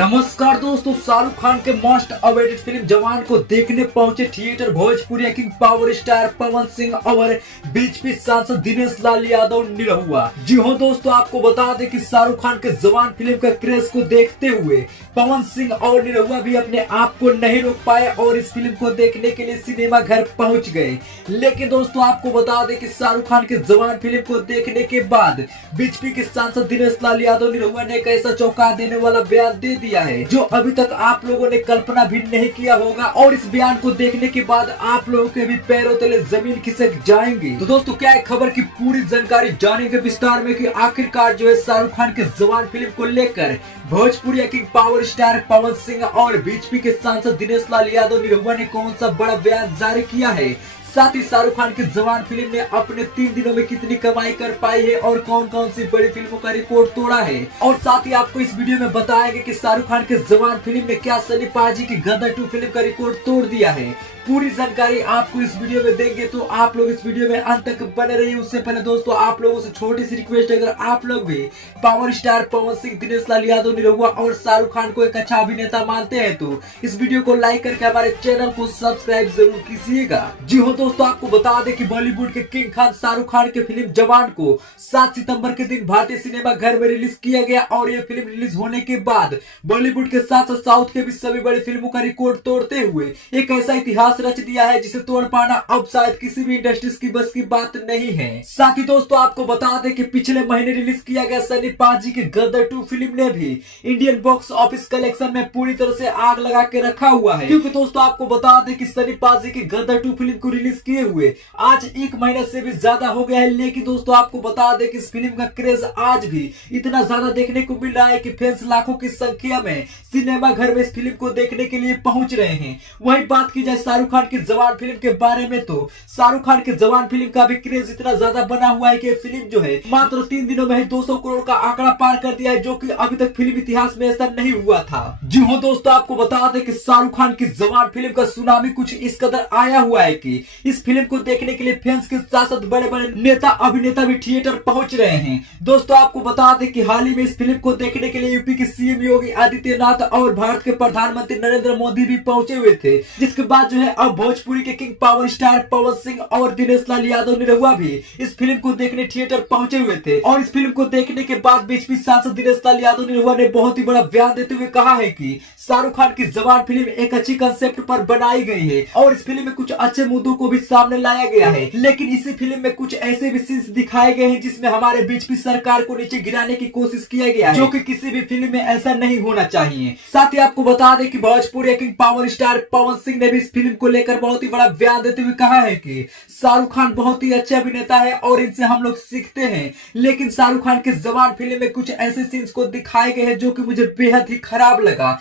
नमस्कार दोस्तों, शाहरुख खान के मोस्ट अवेटेड फिल्म जवान को देखने पहुंचे theatre Bhojpuri king power star Pawan Singh और बीजेपी सांसद दिनेश लाल यादव निरहुआ। जी हाँ दोस्तों, आपको बता दें कि शाहरुख खान के जवान फिल्म का क्रेज को देखते हुए पवन सिंह और निरहुआ भी अपने आप को नहीं रोक पाए और इस फिल्म को देखने के लिए सिनेमा घर पहुंच गए। लेकिन दोस्तों, आपको बता दें कि शाहरुख खान के जवान फिल्म को देखने के बाद बीजेपी के सांसद दिनेश लाल यादव निरहुआ ने एक ऐसा चौंका देने वाला बयान दे दिया है जो अभी तक आप लोगों ने कल्पना भी नहीं किया होगा, और इस बयान को देखने के बाद आप लोगों के भी पैरों तले जमीन खिसक जाएंगे। तो दोस्तों, क्या है खबर की पूरी जानकारी जानेंगे विस्तार में कि आखिरकार जो है शाहरुख खान के जवान फिल्म को लेकर Bhojpuri king power star Pawan Singh और बीजेपी के सांसद दिनेश लाल यादव निरहुआ ने कौन सा बड़ा बयान जारी किया है। साथ ही शाहरुख खान की जवान फिल्म ने अपने 3 दिनों में कितनी कमाई कर पाई है और कौन कौन सी बड़ी फिल्मों का रिकॉर्ड तोड़ा है। और साथ ही आपको इस वीडियो में बताएंगे कि शाहरुख खान के जवान फिल्म ने क्या सनी पाजी की गदर 2 फिल्म का रिकॉर्ड तोड़ दिया है। पूरी जानकारी आपको इस वीडियो में देंगे, तो आप लोग इस वीडियो में अंत तक बने रहिए। उससे पहले दोस्तों, आप लोगों से छोटी सी रिक्वेस्ट है, अगर आप लोग भी पावर स्टार पवन सिंह, दिनेश लाल यादव निरहुआ और शाहरुख खान को एक अच्छा अभिनेता मानते हैं तो इस वीडियो को लाइक करके हमारे चैनल को सब्सक्राइब जरूर कीजिएगा। जी हाँ दोस्तों, आपको बता दें कि बॉलीवुड के किंग खान शाहरुख खान के फिल्म जवान को 7 सितंबर के दिन भारतीय सिनेमा घर में रिलीज किया गया, और ये फिल्म रिलीज होने के बाद बॉलीवुड के साथ साथ साउथ के भी सभी बड़ी फिल्मों का रिकॉर्ड तोड़ते हुए एक ऐसा इतिहास रच दिया है जिसे तोड़ पाना अब शायद किसी भी इंडस्ट्रीज की बस की बात नहीं है। साथ ही दोस्तों, आपको बता दें कि पिछले महीने रिलीज किया गया सनी पाजी की गदर 2 फिल्म ने भी इंडियन बॉक्स ऑफिस कलेक्शन में पूरी तरह से आग लगा के रखा हुआ है, क्योंकि दोस्तों आपको बता दें कि सनी पाजी की गदर 2 फिल्म को रिलीज किए हुए आज 1 महीने से भी ज्यादा हो गया है। लेकिन दोस्तों, आपको बता दें कि इस फिल्म का क्रेज आज भी इतना ज्यादा देखने को मिल रहा है कि फैंस लाखों की संख्या में सिनेमा घर में इस फिल्म को देखने के लिए पहुंच रहे हैं। वहीं बात की जाए शाहरुख खान की जवान फिल्म के बारे में, तो शाहरुख खान के जवान फिल्म का भी क्रेज इतना ज्यादा बना हुआ है कि फिल्म जो है मात्र 3 दिनों में ही 200 करोड़ का आंकड़ा पार कर दिया है, जो कि अभी तक फिल्म इतिहास में ऐसा नहीं हुआ था। जी हाँ दोस्तों, आपको बता दें कि शाहरुख खान की जवान फिल्म का सुनामी कुछ इस कदर आया हुआ है कि इस फिल्म को देखने के लिए फैंस के साथ साथ बड़े बड़े नेता अभिनेता भी थिएटर पहुंच रहे हैं। दोस्तों, आपको बता दें कि हाल ही में इस फिल्म को देखने के लिए यूपी के सीएम योगी आदित्यनाथ और भारत के प्रधानमंत्री नरेंद्र मोदी भी पहुंचे हुए थे, जिसके बाद जो है अब भोजपुरी के king power star Pawan Singh और दिनेश लाल यादव निरहुआ भी इस फिल्म को देखने थिएटर पहुंचे हुए थे। और इस फिल्म को देखने के बाद बीजेपी सांसद दिनेश लाल यादव निरहुआ ने बहुत ही बड़ा बयान देते हुए कहा है कि शाहरुख खान की जवान फिल्म एक अच्छी कंसेप्ट पर बनाई गई है और इस फिल्म में कुछ अच्छे मुद्दों को भी सामने लाया गया है, लेकिन इसी फिल्म में कुछ ऐसे भी सीन्स दिखाए गए हैं जिसमें हमारे बीजेपी सरकार को नीचे गिराने की कोशिश किया गया है, जो कि किसी भी फिल्म में ऐसा नहीं होना चाहिए। साथ ही आपको बता दें कि Bhojpuri king power star Pawan Singh ने भी इस फिल्म को लेकर बहुत ही बड़ा बयान देते हुए कहा है कि शाहरुख खान बहुत ही अच्छे अभिनेता है और इनसे हम लोग सीखते हैं, लेकिन शाहरुख खान के जवान फिल्म में कुछ ऐसे सीन्स को दिखाए गए हैं जो कि मुझे बेहद ही खराब लगा।